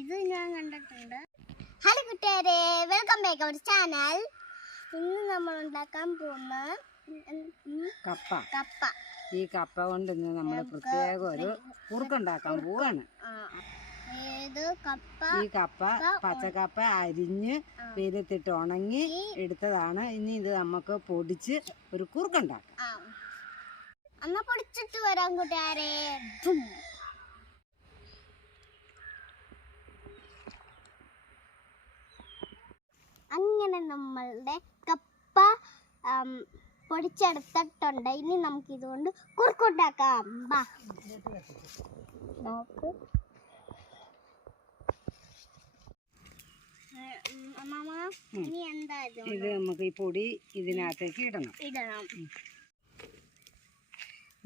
ഇത് ഞാൻ കണ്ടിട്ടുണ്ട് ഹലോ കൂട്ടുകാരെ വെൽക്കം ബാക്ക് അവർ ചാനൽ ഇന്ന് നമ്മൾ ഉണ്ടാക്കാൻ പോകുന്ന കപ്പ. കപ്പ. ഈ കപ്പ കൊണ്ട് ഇന്ന് നമ്മൾ പ്രത്യേക ഒരു കുറുക്കുണ്ടാക്കാൻ പോവാണ്. ഈ കപ്പ പച്ചക്കപ്പ അരിഞ്ഞ് വെയിലത്തിട്ട് ഉണങ്ങി എടുത്തതാണ്. ഇനി ഇത് നമുക്ക് പൊടിച്ച് ഒരു കുറുക്കുണ്ടാക്കാം. ആ എന്നാ പൊടിച്ചിട്ട് വരാം കൂട്ടുകാരെ. അങ്ങനെ നമ്മളുടെ കപ്പ പൊടിച്ചെടുത്തിട്ടുണ്ട്. ഇനി നമുക്ക് ഇതുകൊണ്ട് കുറുക്കുണ്ടാക്കാം. ബാ. നോക്ക്. ഇനി എന്താ ഇത് നമുക്ക് ഈ പൊടി ഇതിനകത്തേക്ക് ഇടണം. ഇടണം.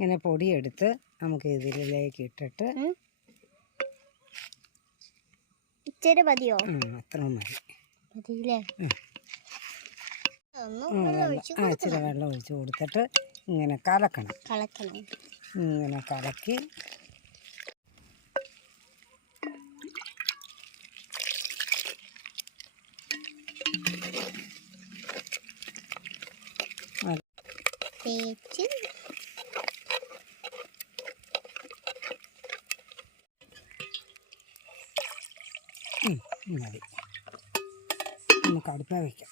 ഇങ്ങനെ പൊടിയെടുത്ത് നമുക്ക് ഇതിലേക്ക് ഇട്ടിട്ട്. ഇച്ചിരി മതിയോ? അത്ര മതി. ആ ഇച്ചിരി വെള്ളം ഒഴിച്ച് കൊടുത്തിട്ട് ഇങ്ങനെ കലക്കണം. കലക്കണം. ഇങ്ങനെ കലക്കി. തേച്ച് മതി. നമുക്ക് അടുപ്പ വയ്ക്കാം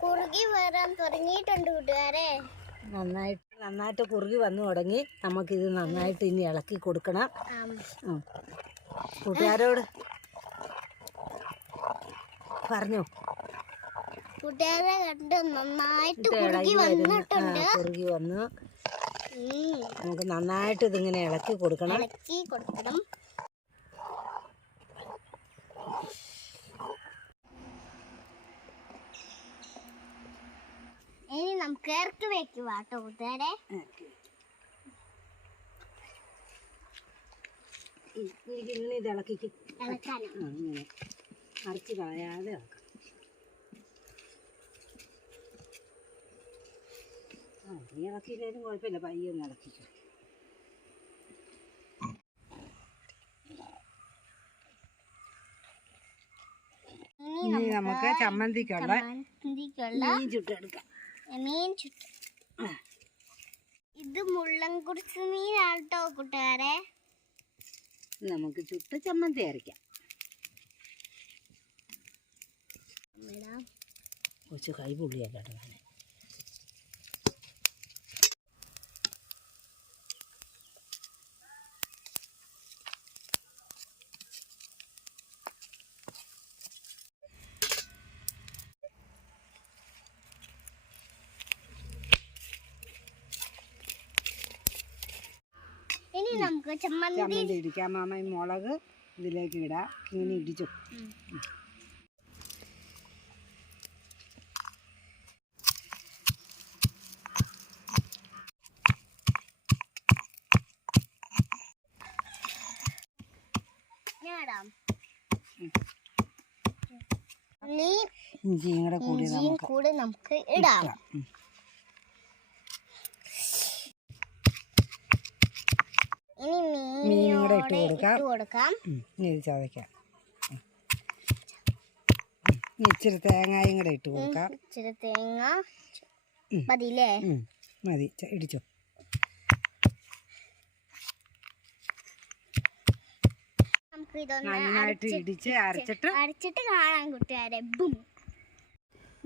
കുറുകി വരാൻ തുടങ്ങിയിട്ടുണ്ട് കൂട്ടുകാരെ. നന്നായിട്ട് നന്നായിട്ട് കുറുകി വന്നു തുടങ്ങി. നമുക്കിത് നന്നായിട്ട് ഇനി ഇളക്കി കൊടുക്കണം. കൂട്ടുകാരോട് പറഞ്ഞു. കൂട്ടുകാരെ കണ്ട് നന്നായിട്ട് കുറുകി വന്നിട്ടുണ്ട്. കുറുകി വന്നു. നമുക്ക് നന്നായിട്ട് ഇതിങ്ങനെ ഇളക്കി കൊടുക്കണം. ഇളക്കി കൊടുക്കണം. ഇനി നമുക്ക് ഇറക്കി വെക്കുക കേട്ടോ കൂട്ടുകാരെ ഇങ്ങനെ ഇത് ഇളക്കിക്ക്. ഇളക്കാനും. അരച്ച് കളയാതെ ആക്കാം ആ നീ ഇളക്കിയില്ലേലും കുഴപ്പമില്ല. പയ്യെ ഒന്ന് ഇളക്കിക്കോ. ഇനി ഇനി നമുക്ക് ചമ്മന്തിക്കുള്ള മീൻ ചുട്ടെടുക്കാം മീൻ ചുട്ടു. ഇത് മുള്ളൻകുറിച്ച് മീനാട്ടോ കേട്ടോ കൂട്ടുകാരെ. നമുക്ക് ചുട്ട് ചമ്മന്തി അരയ്ക്കാം. ഇടാം. കുറച്ച് കൈ പുള്ളിയൊക്കെ ഞാൻ ഇനി നമുക്ക് ചമ്മന്തി. ചമ്മന്തി ഇടിക്കാം. മാമ ഈ മുളക് ഇതിലേക്ക് ഇടാം. ഇങ്ങനെ ഇടിച്ചു ഉം. ഞാൻ ഇടാം ഉള്ളി ഇഞ്ചിയും കൂടെ കൂടി കൂടി നമുക്ക് ഇടാം. ഇനി മീനും കൂടെ ഇട്ട് കൊടുക്കാം. ഇട്ട് കൊടുക്കാം. ഇത് ചതയ്ക്കാം. ഇച്ചിരി തേങ്ങയും കൂടെ ഇട്ട് കൊടുക്കാം. ഇച്ചിരി തേങ്ങ. മതിയില്ലേ? മതി. ഇടിച്ചോ. നമുക്ക് ഇതൊന്ന് നന്നായിട്ട് ഇടിച്ച് അരച്ചിട്ട് അരച്ചിട്ട് കാണാം കൂട്ടുകാരെ ബും.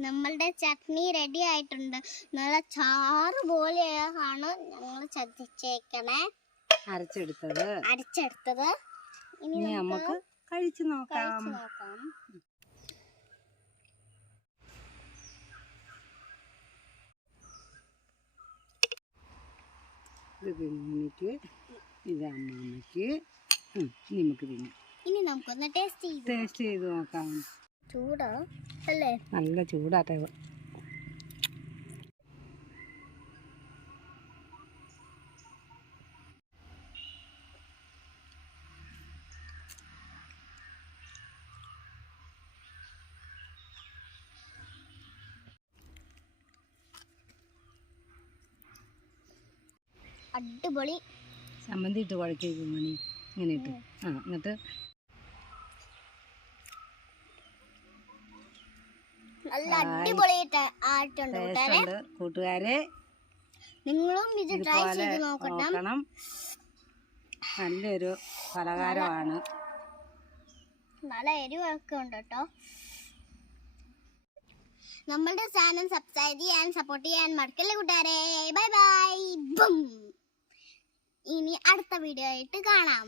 നമ്മളുടെ ചട്നി റെഡി ആയിട്ടുണ്ട്. നല്ല ചാറ് പോലെയാണ് ഞങ്ങൾ ചതിച്ചേക്കണേ. അരച്ചെടുത്തത്. അരച്ചെടുത്തത്. ഇനി നമുക്ക് കഴിച്ചു നോക്കാം. ഇത് കുഞ്ഞിക്ക് ഇത് അമ്മമ്മയ്ക്ക്. നമുക്ക് പിന്നെ ഇനി നമുക്കൊന്ന് ടേസ്റ്റ് ചെയ്ത് ടേസ്റ്റ് ചെയ്ത് നോക്കാം. ചൂടാ അല്ലേ? നല്ല ചൂടാട്ടെ അടിപൊളി. ചമ്മന്തി ഇട്ട് കുഴക്കും മണി ഇങ്ങനെ ഇട്ട് ആ എന്നിട്ട് കൂട്ടുകാരെ. നിങ്ങളും ഇത് ട്രൈ ചെയ്ത് നോക്കണം. നോക്കണം. നല്ലൊരു പലഹാരമാണ്. നല്ല എരിവൊക്കെ ഉണ്ട് കേട്ടോ നമ്മളുടെ ചാനൽ സബ്സ്ക്രൈബ് ചെയ്യാൻ സപ്പോർട്ട് ചെയ്യാൻ മറക്കല്ലേ കൂട്ടുകാരെ. Bye bye boom. ഇനി അടുത്ത വീഡിയോ ആയിട്ട് കാണാം.